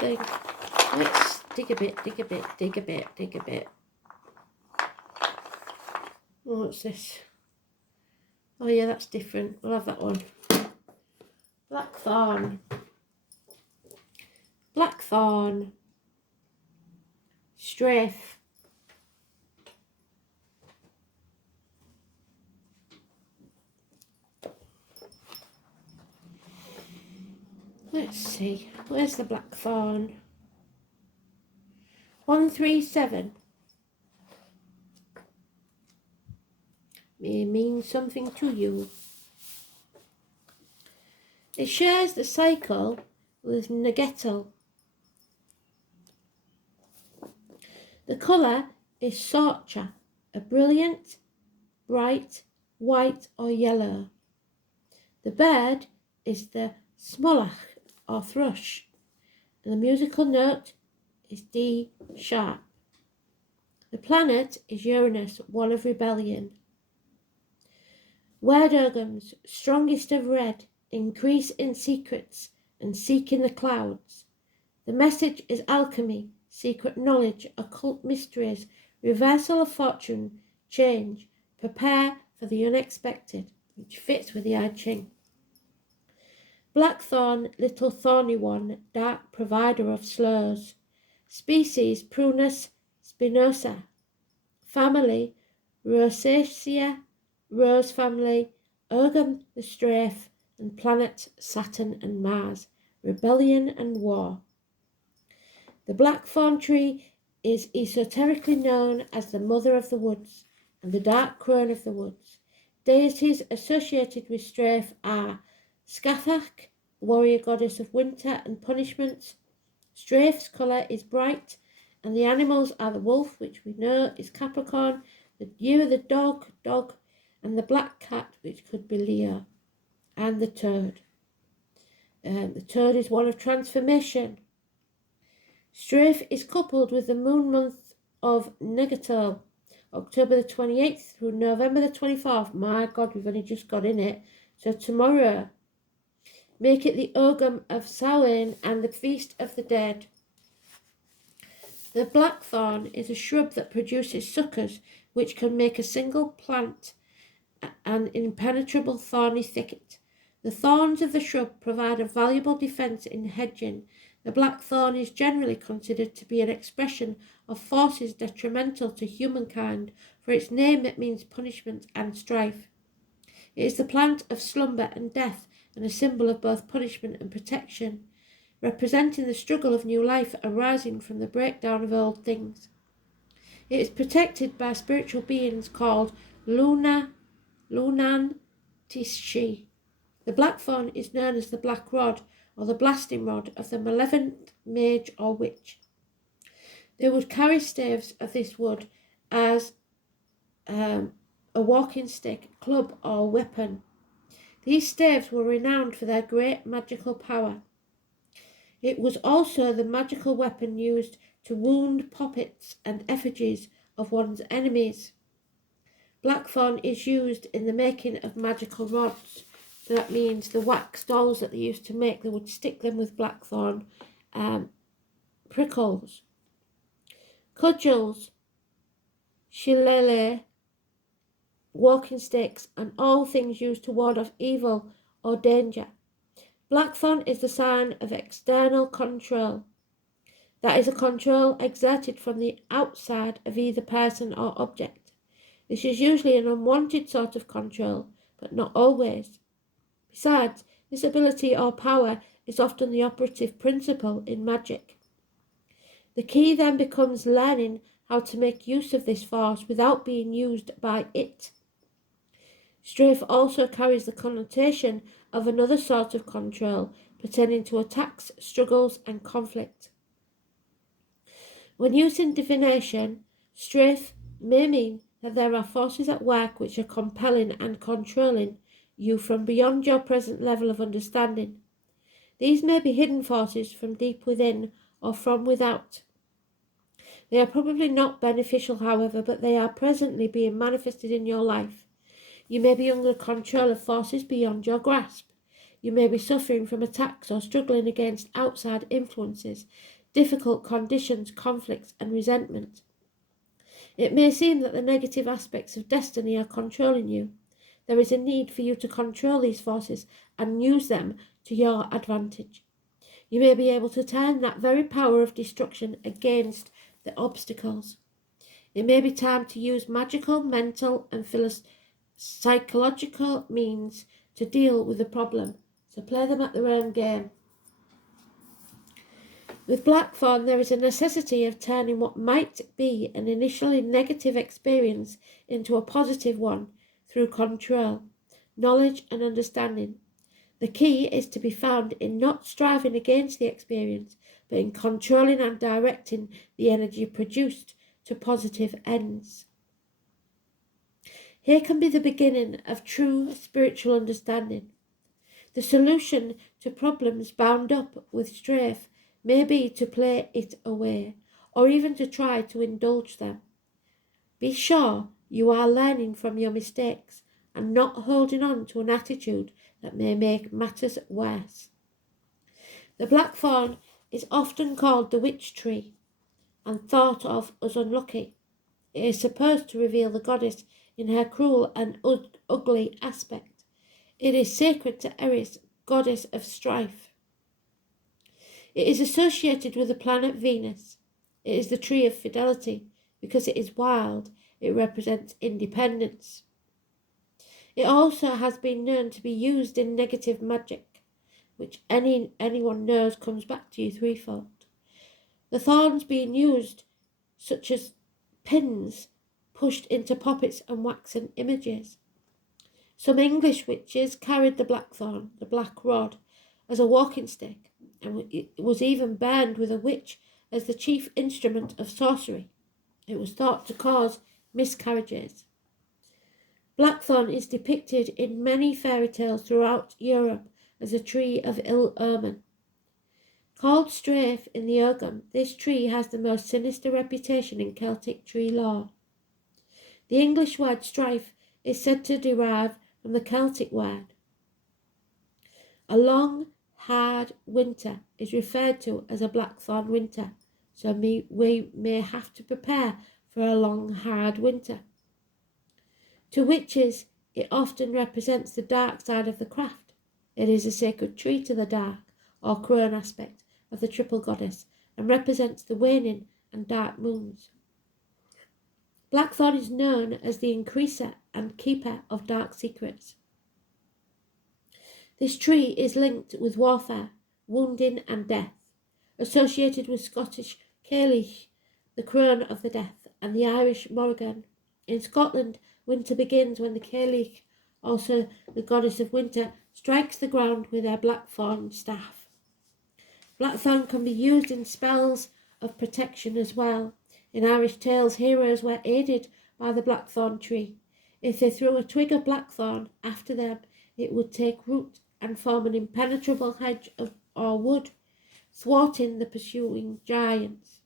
thing. Let's dig a bit, dig a bit, dig a bit, dig a bit. Oh, what's this? Oh yeah, that's different. We'll have that one. Blackthorn. Blackthorn. Strafe. Let's see. Where's the blackthorn? 137. May mean something to you. It shares the cycle with Nagetal. The colour is sorcha, a brilliant, bright, white or yellow. The bird is the smolach or thrush, and the musical note is D sharp. The planet is Uranus, one of rebellion. Word organs, strongest of red, increase in secrets and seek in the clouds. The message is alchemy, secret knowledge, occult mysteries, reversal of fortune, change, prepare for the unexpected, which fits with the I Ching. Blackthorn, little thorny one, dark provider of slurs. Species, Prunus spinosa. Family, Rosacea, Rose family, OGHAM the strafe, and planet Saturn and Mars, rebellion and war. The blackthorn tree is esoterically known as the mother of the woods and the dark crone of the woods. Deities associated with strafe are Scathach, warrior goddess of winter and punishment. Strafe's colour is bright, and the animals are the wolf, which we know is Capricorn, the ewe, the dog, and the black cat, which could be Leo, and the toad. The toad is one of transformation. Strafe is coupled with the moon month of Nagetal, October the 28th through November the 24th. My God, we've only just got in it. So tomorrow, make it the OGHAM of Samhain and the Feast of the Dead. The blackthorn is a shrub that produces suckers, which can make a single plant an impenetrable thorny thicket. The thorns of the shrub provide a valuable defence in hedging. The blackthorn is generally considered to be an expression of forces detrimental to humankind. For its name it means punishment and strife. It is the plant of slumber and death, and a symbol of both punishment and protection, representing the struggle of new life arising from the breakdown of old things. It is protected by spiritual beings called Lunan Tishi. The blackthorn is known as the black rod, or the blasting rod of the malevolent mage or witch. They would carry staves of this wood as a walking stick, club or weapon. These staves were renowned for their great magical power. It was also the magical weapon used to wound puppets and effigies of one's enemies. Blackthorn is used in the making of magical rods. So that means the wax dolls that they used to make, they would stick them with blackthorn prickles. Cudgels, shillelagh, walking sticks, and all things used to ward off evil or danger. Blackthorn is the sign of external control. That is a control exerted from the outside of either person or object. This is usually an unwanted sort of control, but not always. Besides, this ability or power is often the operative principle in magic. The key then becomes learning how to make use of this force without being used by it. Strafe also carries the connotation of another sort of control pertaining to attacks, struggles, and conflict. When used in divination, strafe may mean that there are forces at work which are compelling and controlling you from beyond your present level of understanding. These may be hidden forces from deep within or from without. They are probably not beneficial, however, but they are presently being manifested in your life. You may be under control of forces beyond your grasp. You may be suffering from attacks or struggling against outside influences, difficult conditions, conflicts, and resentment. It may seem that the negative aspects of destiny are controlling you. There is a need for you to control these forces and use them to your advantage. You may be able to turn that very power of destruction against the obstacles. It may be time to use magical, mental, and psychological means to deal with the problem. So play them at their own game. With Blackthorn, there is a necessity of turning what might be an initially negative experience into a positive one through control, knowledge, and understanding. The key is to be found in not striving against the experience, but in controlling and directing the energy produced to positive ends. Here can be the beginning of true spiritual understanding. The solution to problems bound up with strafe may be to play it away, or even to try to indulge them. Be sure you are learning from your mistakes and not holding on to an attitude that may make matters worse. The blackthorn is often called the witch tree and thought of as unlucky. It is supposed to reveal the goddess in her cruel and ugly aspect. It is sacred to Eris, goddess of strife. It is associated with the planet Venus. It is the tree of fidelity. Because it is wild, it represents independence. It also has been known to be used in negative magic, which anyone knows comes back to you threefold. The thorns being used, such as pins pushed into puppets and waxen images. Some English witches carried the blackthorn, the black rod, as a walking stick, and it was even burned with a witch as the chief instrument of sorcery. It was thought to cause miscarriages. Blackthorn is depicted in many fairy tales throughout Europe as a tree of ill omen. Called strafe in the OGHAM, this tree has the most sinister reputation in Celtic tree lore. The English word strife is said to derive from the Celtic word. A long, hard winter is referred to as a blackthorn winter, so we may have to prepare for a long, hard winter. To witches, it often represents the dark side of the craft. It is a sacred tree to the dark, or crone aspect, of the triple goddess, and represents the waning and dark moons. Blackthorn is known as the increaser and keeper of dark secrets. This tree is linked with warfare, wounding, and death, associated with Scottish Cailleach, the crone of the death, and the Irish Morrigan. In Scotland, winter begins when the Cailleach, also the goddess of winter, strikes the ground with her blackthorn staff. Blackthorn can be used in spells of protection as well. In Irish tales, heroes were aided by the blackthorn tree. If they threw a twig of blackthorn after them, it would take root and form an impenetrable hedge or wood, thwarting the pursuing giants.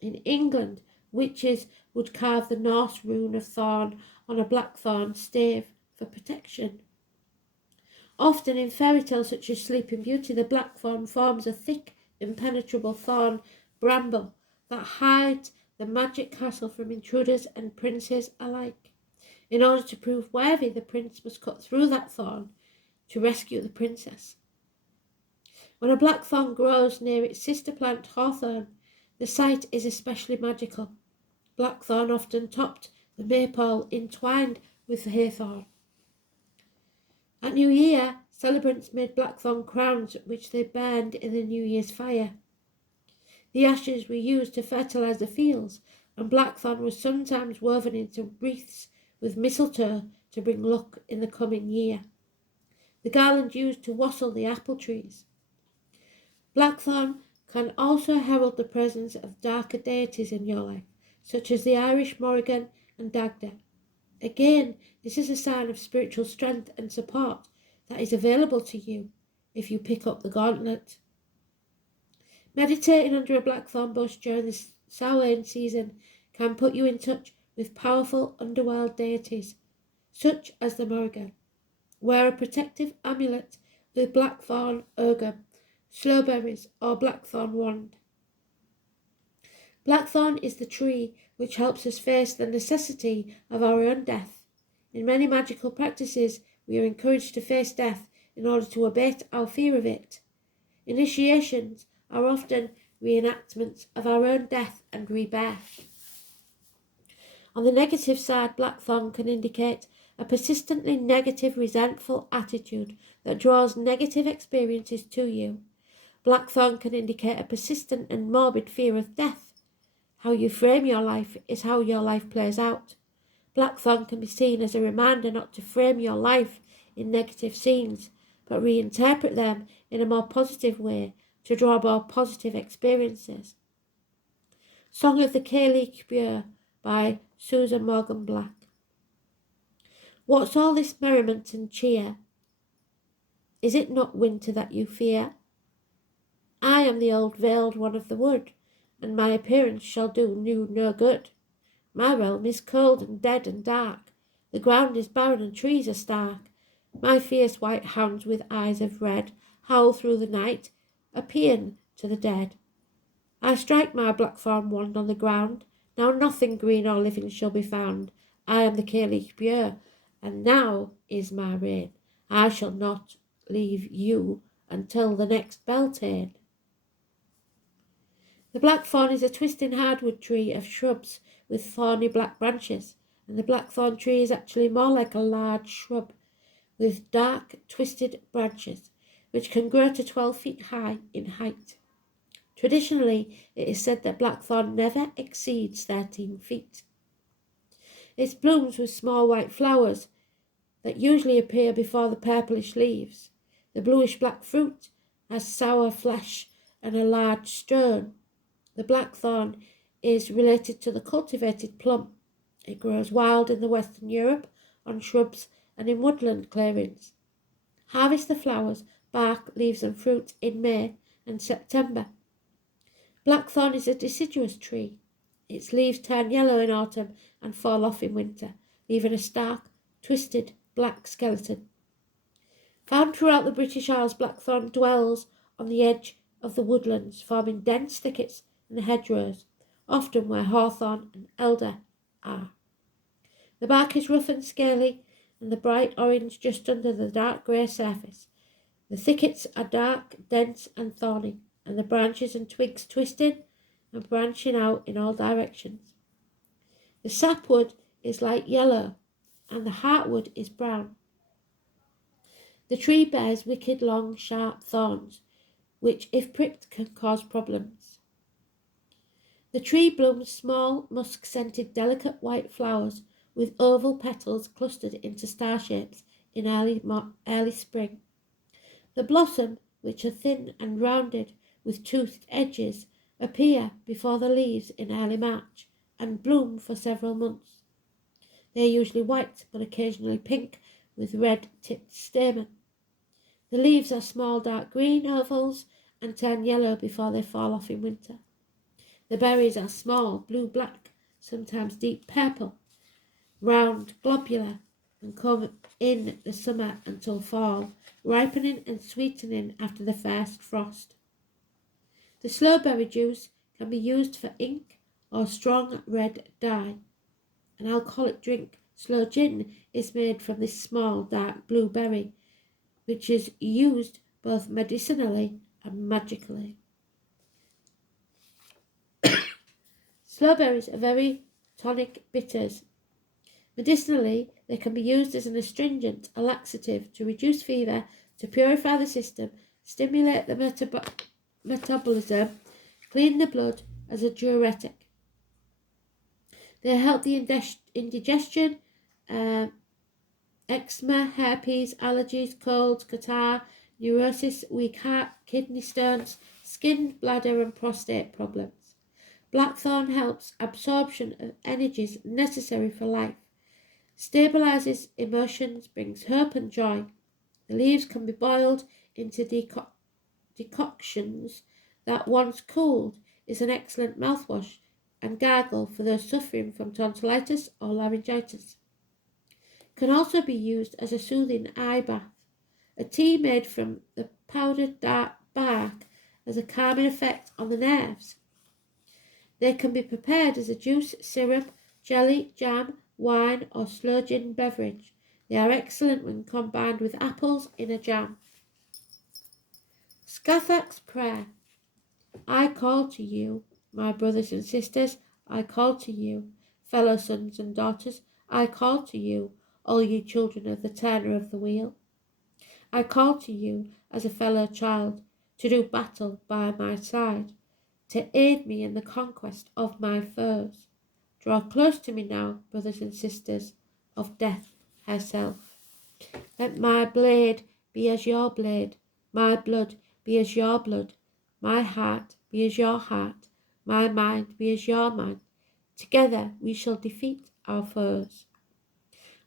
In England, witches would carve the Norse rune of thorn on a blackthorn stave for protection. Often in fairy tales such as Sleeping Beauty, the blackthorn forms a thick, impenetrable thorn bramble that hides the magic castle from intruders and princes alike. In order to prove worthy, the prince must cut through that thorn to rescue the princess. When a blackthorn grows near its sister plant hawthorn, the sight is especially magical. Blackthorn often topped the maypole entwined with the haythorn. At New Year, celebrants made blackthorn crowns which they burned in the New Year's fire. The ashes were used to fertilise the fields, and blackthorn was sometimes woven into wreaths with mistletoe to bring luck in the coming year. The garland used to wassail the apple trees. Blackthorn can also herald the presence of darker deities in your life, such as the Irish Morrigan and Dagda. Again, this is a sign of spiritual strength and support that is available to you if you pick up the gauntlet. Meditating under a blackthorn bush during the Samhain season can put you in touch with powerful underworld deities, such as the Morrigan. Wear a protective amulet with blackthorn, OGHAM, slowberries, or blackthorn wand. Blackthorn is the tree which helps us face the necessity of our own death. In many magical practices, we are encouraged to face death in order to abate our fear of it. Initiations are often reenactments of our own death and rebirth. On the negative side, blackthorn can indicate a persistently negative, resentful attitude that draws negative experiences to you. Blackthorn can indicate a persistent and morbid fear of death. How you frame your life is how your life plays out. Blackthorn can be seen as a reminder not to frame your life in negative scenes, but reinterpret them in a more positive way to draw more positive experiences. Song of the Cailleach Bure by Susan Morgan Black. What's all this merriment and cheer? Is it not winter that you fear? I am the old veiled one of the wood, and my appearance shall do you no good. My realm is cold and dead and dark, the ground is barren and trees are stark. My fierce white hounds with eyes of red howl through the night, a paean to the dead. I strike my blackthorn wand on the ground, now nothing green or living shall be found. I am the Cailleach Bure, and now is my reign. I shall not leave you until the next beltane. The blackthorn is a twisting hardwood tree of shrubs with thorny black branches, and the blackthorn tree is actually more like a large shrub with dark twisted branches, which can grow to 12 feet high in height. Traditionally, it is said that blackthorn never exceeds 13 feet. It blooms with small white flowers that usually appear before the purplish leaves. The bluish-black fruit has sour flesh and a large stone. The blackthorn is related to the cultivated plum. It grows wild in the Western Europe, on shrubs and in woodland clearings. Harvest the flowers, bark, leaves and fruit in May and September. Blackthorn is a deciduous tree. Its leaves turn yellow in autumn and fall off in winter, leaving a stark, twisted, black skeleton. Found throughout the British Isles, blackthorn dwells on the edge of the woodlands, forming dense thickets and hedgerows, often where hawthorn and elder are. The bark is rough and scaly, and the bright orange just under the dark grey surface. The thickets are dark, dense and thorny, and the branches and twigs twisted and branching out in all directions. The sapwood is light yellow, and the heartwood is brown. The tree bears wicked long, sharp thorns, which, if pricked, can cause problems. The tree blooms small, musk-scented, delicate white flowers with oval petals clustered into star shapes in early spring. The blossom, which are thin and rounded with toothed edges, appear before the leaves in early March and bloom for several months. They are usually white but occasionally pink with red-tipped stamen. The leaves are small dark green ovals and turn yellow before they fall off in winter. The berries are small, blue-black, sometimes deep purple, round, globular, and come in the summer until fall, ripening and sweetening after the first frost. The slowberry juice can be used for ink or strong red dye. An alcoholic drink, sloe gin, is made from this small dark blue berry, which is used both medicinally and magically. Slowberries are very tonic bitters. Medicinally, they can be used as an astringent, a laxative, to reduce fever, to purify the system, stimulate the metabolism, clean the blood, as a diuretic. They help the indigestion, eczema, herpes, allergies, colds, catarrh, neurosis, weak heart, kidney stones, skin, bladder and prostate problems. Blackthorn helps absorption of energies necessary for life, stabilizes emotions, brings hope and joy. The leaves can be boiled into decoctions that, once cooled, is an excellent mouthwash and gargle for those suffering from tonsillitis or laryngitis. Can also be used as a soothing eye bath. A tea made from the powdered bark has a calming effect on the nerves. They can be prepared as a juice, syrup, jelly, jam, wine, or sloe gin beverage. They are excellent when combined with apples in a jam. Scathach's Prayer. I call to you, my brothers and sisters, I call to you, fellow sons and daughters, I call to you, all you children of the turner of the wheel. I call to you as a fellow child to do battle by my side, to aid me in the conquest of my foes. Draw close to me now, brothers and sisters of death herself. Let my blade be as your blade, my blood be as your blood, my heart be as your heart, my mind be as your mind. Together we shall defeat our foes.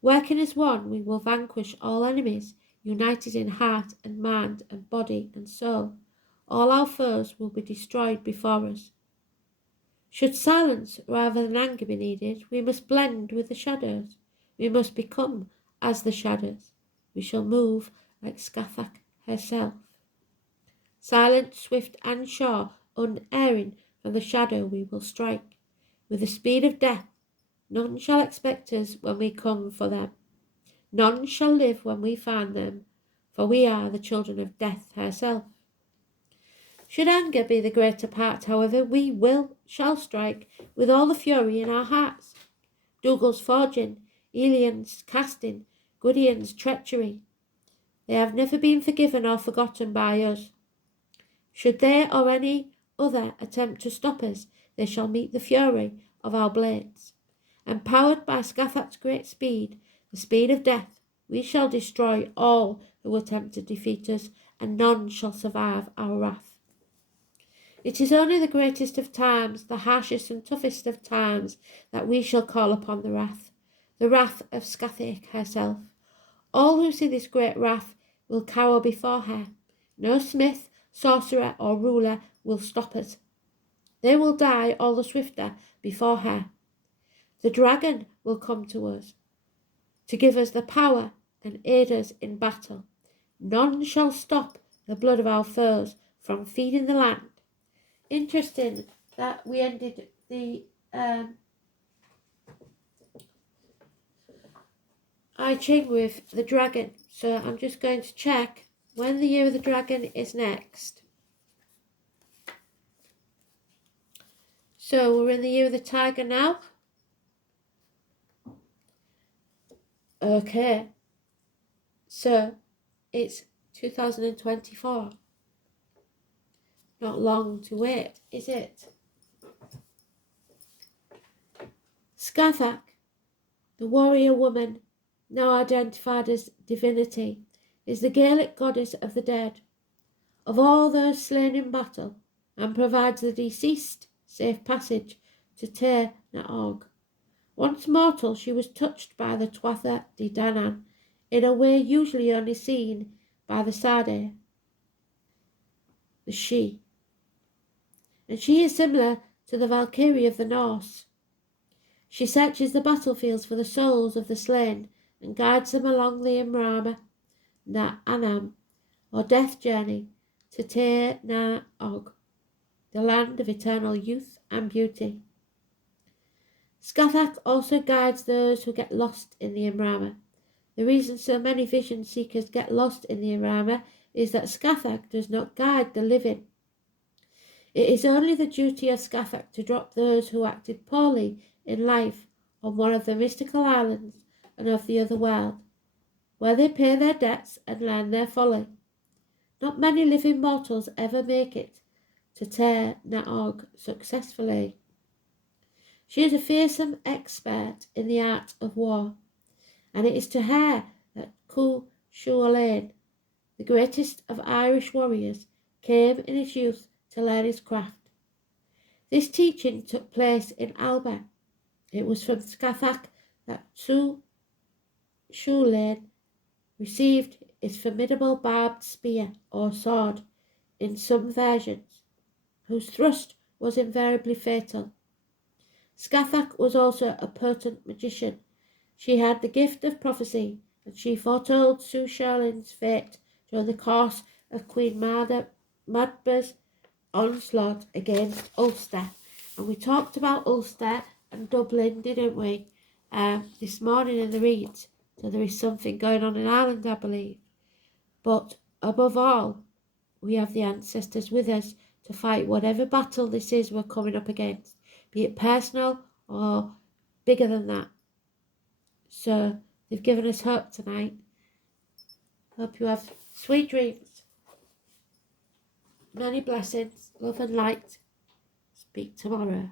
Working as one, we will vanquish all enemies, united in heart and mind and body and soul. All our foes will be destroyed before us. Should silence rather than anger be needed, we must blend with the shadows. We must become as the shadows. We shall move like Scathach herself. Silent, swift and sure, unerring from the shadow we will strike. With the speed of death, none shall expect us when we come for them. None shall live when we find them, for we are the children of death herself. Should anger be the greater part, however, we shall strike with all the fury in our hearts. Dougal's forging, Elian's casting, Gwydian's treachery, they have never been forgiven or forgotten by us. Should they or any other attempt to stop us, they shall meet the fury of our blades. Empowered by Scathach's great speed, the speed of death, we shall destroy all who attempt to defeat us, and none shall survive our wrath. It is only the greatest of times, the harshest and toughest of times, that we shall call upon the wrath of Scathach herself. All who see this great wrath will cower before her. No smith, sorcerer, or ruler will stop us. They will die all the swifter before her. The dragon will come to us to give us the power and aid us in battle. None shall stop the blood of our foes from feeding the land. Interesting that we ended the I Ching with the dragon. So I'm just going to check when the year of the dragon is next. So we're in the year of the tiger now. Okay. So it's 2024. Not long to wait, is it? Scathach, the warrior woman, now identified as divinity, is the Gaelic goddess of the dead, of all those slain in battle, and provides the deceased safe passage to Tir na Og. Once mortal, she was touched by the Tuatha de Danann in a way usually only seen by the Sade, the she. And she is similar to the Valkyrie of the Norse. She searches the battlefields for the souls of the slain and guides them along the Imrama na Anam, or death journey, to Tir na Og, the land of eternal youth and beauty. Scathach also guides those who get lost in the Imrama. The reason so many vision seekers get lost in the Imrama is that Scathach does not guide the living. It is only the duty of Scathach to drop those who acted poorly in life on one of the mystical islands and of the other world, where they pay their debts and learn their folly. Not many living mortals ever make it to Tir na Og successfully. She is a fearsome expert in the art of war, and it is to her that Cú Chulainn, the greatest of Irish warriors, came in his youth to learn his craft. This teaching took place in Alba. It was from Scathach that Cú Chulainn received his formidable barbed spear or sword in some versions, whose thrust was invariably fatal. Scathach was also a potent magician. She had the gift of prophecy, and she foretold Cú Chulainn's fate during the course of Queen Madba's onslaught against Ulster. And we talked about Ulster and Dublin, didn't we, this morning in the reads. So there is something going on in Ireland, I believe. But above all, we have the ancestors with us to fight whatever battle this is we're coming up against, be it personal or bigger than that. So they've given us hope tonight. Hope you have sweet dreams. Many blessings, love and light. Speak tomorrow.